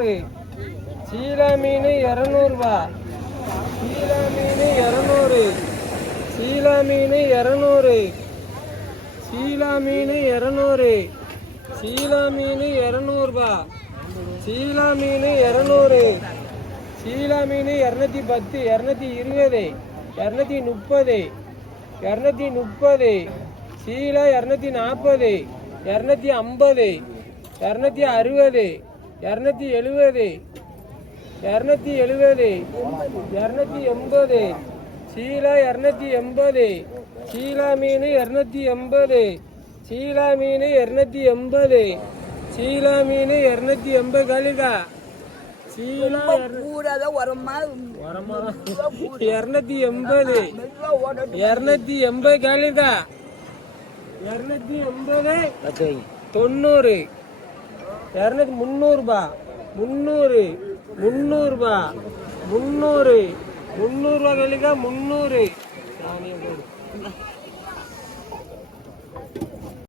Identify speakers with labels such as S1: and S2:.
S1: இரநூறு சீலா மீன் இரநூறுபா சீலா மீன் இரநூறு சீலா மீன் இரநூறு சீலா மீன் இரநூறு சீலா மீன் இரநூறுபா சீலா மீன் இரநூறு சீலா மீன் இரநூத்தி பத்து இரநூத்தி இருபது இரநூத்தி முப்பது இரநூத்தி முப்பது சீலா இரநூத்தி நாற்பது இரநூத்தி ஐம்பது இரநூத்தி அறுபது இரநூத்தி எழுபது இரநூத்தி எழுபது இரநூத்தி எண்பது சீலா இரநூத்தி எண்பது சீலா மீன் இரநூத்தி எண்பது சீலா மீன் இரநூத்தி எண்பது சீலா மீன் இரநூத்தி எண்பது கழுகா சீலா இரநூத்தி எண்பது இரநூத்தி எண்பது கழுகா இரநூத்தி எண்பது தொண்ணூறு இரநூத்தி முந்நூறுபா முந்நூறு முந்நூறுபா முந்நூறு முந்நூறுபா வெளிக்கா முந்நூறு